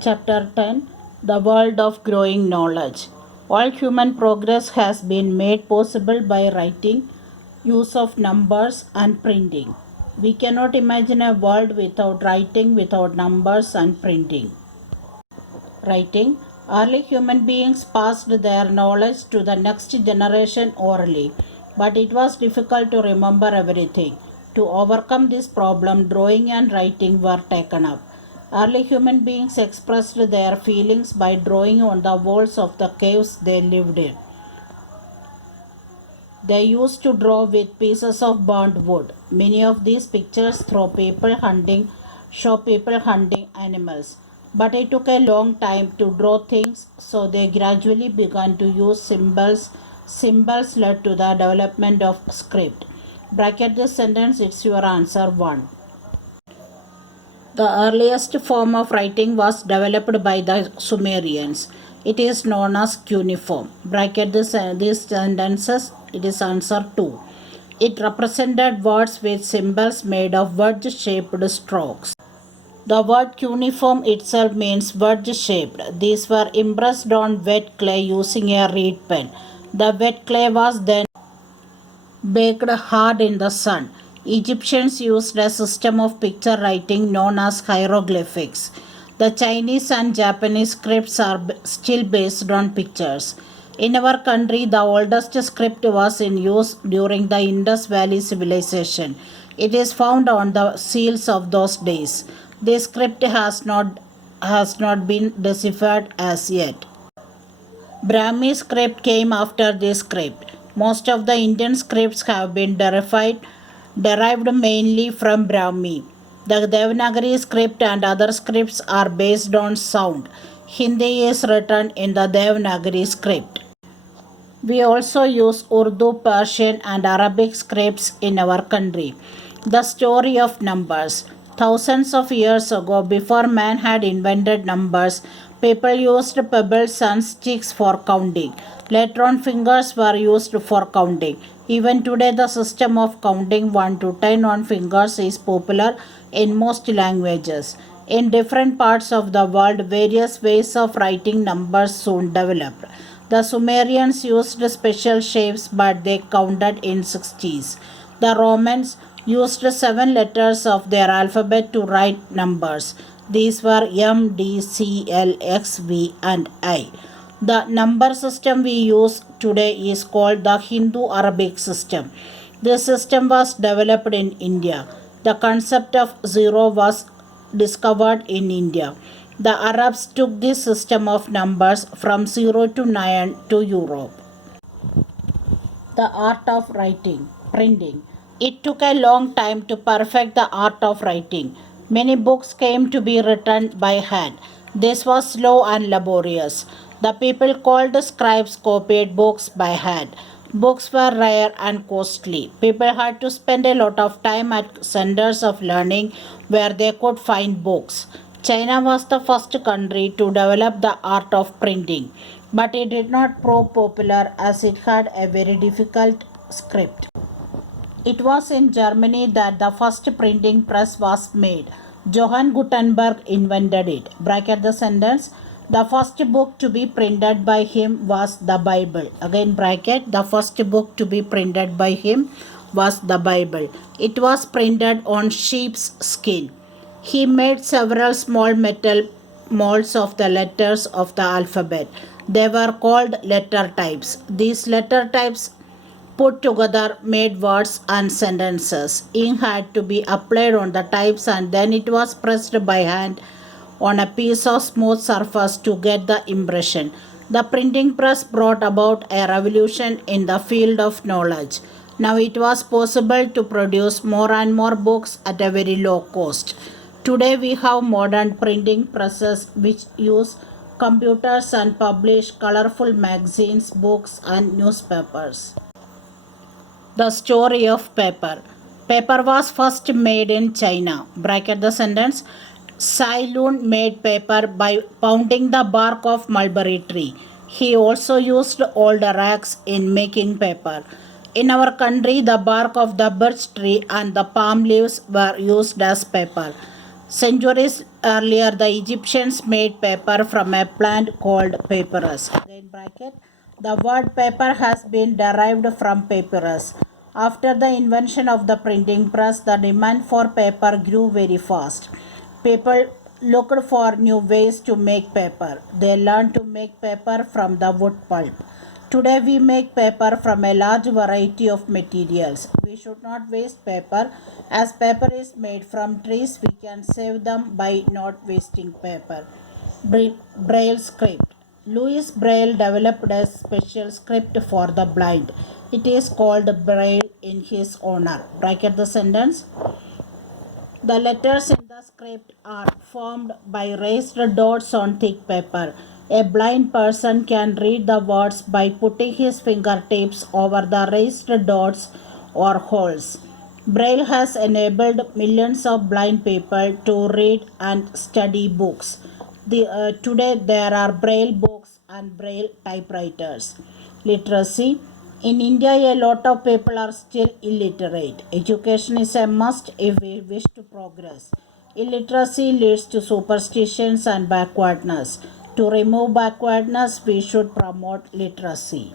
Chapter 10, The World of Growing Knowledge. All human progress has been made possible by writing, use of numbers, and printing. We cannot imagine a world without writing, without numbers, and printing. Writing. Early human beings passed their knowledge to the next generation orally, but it was difficult to remember everything. To overcome this problem, drawing and writing were taken up. Early human beings expressed their feelings by drawing on the walls of the caves they lived in. They used to draw with pieces of burnt wood. Many of these pictures show people hunting animals. But it took a long time to draw things, so they gradually began to use symbols. Symbols led to the development of script. Bracket this sentence, it's your answer 1. The earliest form of writing was developed by the Sumerians. It is known as cuneiform. Bracket these sentences, it is answer 2. It represented words with symbols made of wedge-shaped strokes. The word cuneiform itself means wedge-shaped. These were impressed on wet clay using a reed pen. The wet clay was then baked hard in the sun. Egyptians used a system of picture writing known as hieroglyphics. The Chinese and Japanese scripts are still based on pictures. In our country, the oldest script was in use during the Indus Valley civilization. It is found on the seals of those days. This script has not been deciphered as yet. Brahmin Script came after this script. Most of the Indian scripts have been derived mainly from Brahmi. The Devanagari script and other scripts are based on sound. Hindi is written in the Devanagari script. We also use Urdu, Persian, and Arabic scripts in our country. The story of numbers. Thousands of years ago, before man had invented numbers, people used pebbles and sticks for counting. Later on, fingers were used for counting. Even today, the system of counting 1 to 10 on fingers is popular in most languages. In different parts of the world, various ways of writing numbers soon developed. The Sumerians used special shapes, but they counted in 60s. The Romans used 7 letters of their alphabet to write numbers. These were M, D, C, L, X, V, and I. The number system we use today is called the Hindu-Arabic system. This system was developed in India. The concept of zero was discovered in India. The Arabs took this system of numbers from 0 to 9 to Europe. The art of writing, printing. It took a long time to perfect the art of writing. Many books came to be written by hand. This was slow and laborious. The people called scribes copied books by hand. Books were rare and costly. People had to spend a lot of time at centers of learning where they could find books. China was the first country to develop the art of printing, but it did not prove popular as it had a very difficult script. It was in Germany that the first printing press was made. Johann Gutenberg invented it. Bracket the sentence. The first book to be printed by him was the Bible. Again bracket, the first book to be printed by him was the Bible. It was printed on sheep's skin. He made several small metal molds of the letters of the alphabet. They were called letter types. These letter types put together made words and sentences. Ink had to be applied on the types and then it was pressed by hand on a piece of smooth surface to get the impression. The printing press brought about a revolution in the field of knowledge. Now it was possible to produce more and more books at a very low cost. Today we have modern printing presses which use computers and publish colorful magazines, books, and newspapers. The story of paper. Paper was first made in China. Bracket the sentence. Sai Lun made paper by pounding the bark of mulberry tree. He also used old rags in making paper. In our country, the bark of the birch tree and the palm leaves were used as paper. Centuries earlier, the Egyptians made paper from a plant called papyrus. Then bracket, the word paper has been derived from papyrus. After the invention of the printing press, the demand for paper grew very fast. People looked for new ways to make paper. They learned to make paper from the wood pulp. Today we make paper from a large variety of materials. We should not waste paper. As paper is made from trees, we can save them by not wasting paper. Braille Script. Louis Braille developed a special script for the blind. It is called Braille in his honor. Bracket the sentence. The letters in the script are formed by raised dots on thick paper. A blind person can read the words by putting his fingertips over the raised dots or holes. Braille has enabled millions of blind people to read and study books. Today there are Braille books and Braille typewriters. Literacy. In India, a lot of people are still illiterate. Education is a must if we wish to progress. Illiteracy leads to superstitions and backwardness. To remove backwardness, we should promote literacy.